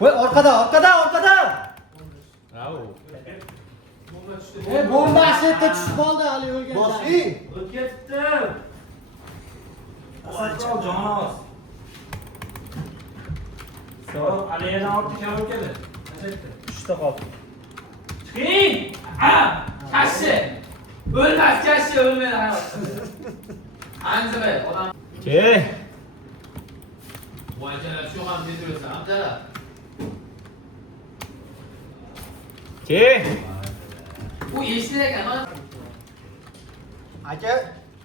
Voy orqada. Bravo. Bomba ashetda tushib qoldi hali o'lgan. Bosing. O'tib ketibdi. Asal jonos. So'rab aliyana ortga olib keldi. Qachaydi? 3 ta qoldi. Chiqing! Kashi! O'lmas kashi o'lmaydi hayot. Anzira odam. Ke. Voychalar shu ham tezroqsan, abdala. Ke. Bu eshitdi ekan. Aka,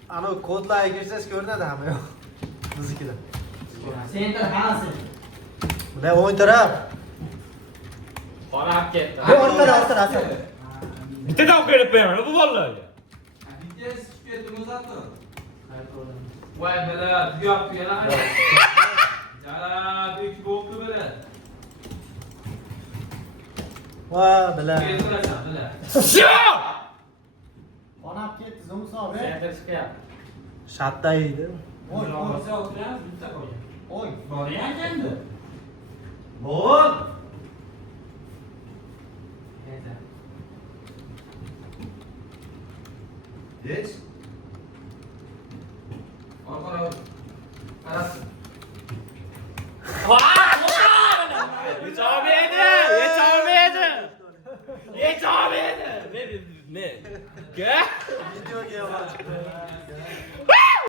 ana kodlarga kirsangiz ko'rinadi hamma yo'q. Biznikida. Sendir hansi? Bunda o'yin taraf. Qorab ketdi. Voy orqada. Bittadan o'qib qo'yaman bu bolalarga. Bitta chiqib ketdi o'zatdi. Voy bala, tuyab yana. Jala, büyük bo'pti bala. Va bila. Ketirasan bala. Onam ketdi, Zumsob. Sendir chiqyapti. Shatda edi. Voy. o'tiramiz, bitta qo'ygan. Voy. Boryan endi. Bol. Hech. Orqara. Qarasın. Ne? Ke? Videoga ham chiqdi.